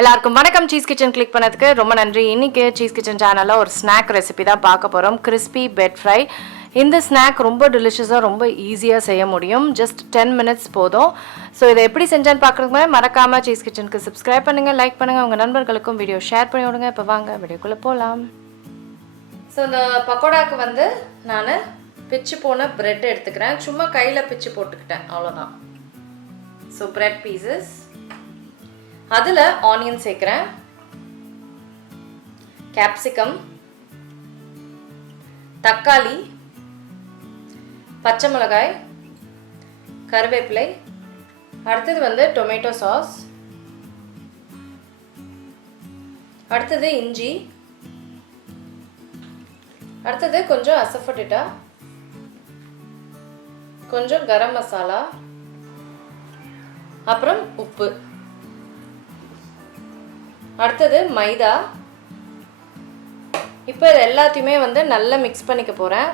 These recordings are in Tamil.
எல்லாருக்கும் வணக்கம். சீஸ் கிச்சன் கிளிக் பண்ணதுக்கு ரொம்ப நன்றி. இன்றைக்கி சீஸ் கிச்சன் சேனலில் ஒரு ஸ்நாக் ரெசிபி தான் பார்க்க போகிறோம். Crispy bread fry. இந்த ஸ்நாக் ரொம்ப டெலிஷியஸாக ரொம்ப ஈஸியாக செய்ய முடியும். ஜஸ்ட் 10 மினிட்ஸ் போதும். ஸோ இதை எப்படி செஞ்சான்னு பார்க்குறதுக்கு முன்னாடி மறக்காமல் சீஸ் கிச்சனுக்கு சப்ஸ்கிரைப் பண்ணுங்கள், லைக் பண்ணுங்கள், உங்கள் நண்பர்களுக்கும் வீடியோ ஷேர் பண்ணி விடுங்க. இப்போ வாங்க வீடியோக்குள்ளே போகலாம். ஸோ இந்த பக்கோடாவுக்கு வந்து நான் பிச்சு போன பிரெட் எடுத்துக்கிறேன். சும்மா கையில் பிச்சு போட்டுக்கிட்டேன், அவ்வளோதான். ஸோ பிரெட் பீசஸ், அதில் ஆனியன் சேர்க்குறேன், கேப்சிகம், தக்காளி, பச்சை மிளகாய், கருவேப்பிலை, அடுத்தது வந்து டொமேட்டோ சாஸ், அடுத்தது இஞ்சி, அடுத்தது கொஞ்சம் அசஃபோடிட்டா, கொஞ்சம் கரம் மசாலா, அப்புறம் உப்பு, அடுத்தது மைதா. இப்போ இது எல்லாத்தையுமே வந்து நல்லா மிக்ஸ் பண்ணிக்க போகிறேன்.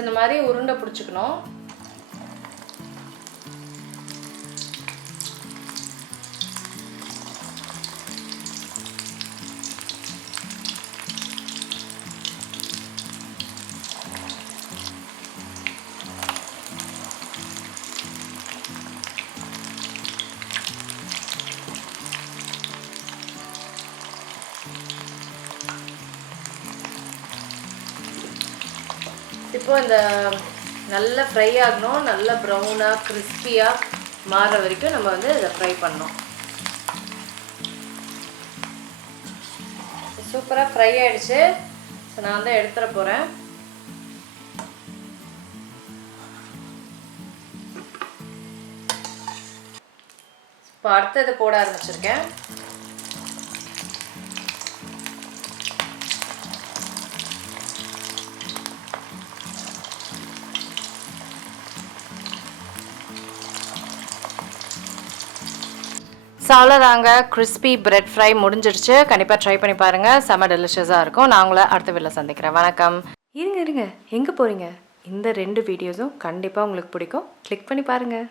இந்த மாதிரி உருண்டை பிடிச்சிக்கணும். இப்போ இந்த நல்லா ஃப்ரை ஆகணும், நல்லா ப்ரௌனாக கிறிஸ்பியாக மாறுற வரைக்கும் நம்ம வந்து இதை ஃப்ரை பண்ணணும். சூப்பராக ஃப்ரை ஆகிடுச்சு. ஸோ நான் வந்து எடுத்துட போகிறேன். இப்போ அடுத்தது போட ஆரம்பிச்சிருக்கேன். அவ்வளோதாங்க, கிறிஸ்பி பிரெட் ஃப்ரை முடிஞ்சிடுச்சு. கண்டிப்பாக ட்ரை பண்ணி பாருங்கள், செம்ம டெலிஷியஸாக இருக்கும். நான் உங்களை அடுத்த வீடியோவில் சந்திக்கிறேன். வணக்கம். இருங்க எங்கே போகிறீங்க? இந்த 2 வீடியோஸும் கண்டிப்பாக உங்களுக்கு பிடிக்கும். கிளிக் பண்ணி பாருங்கள்.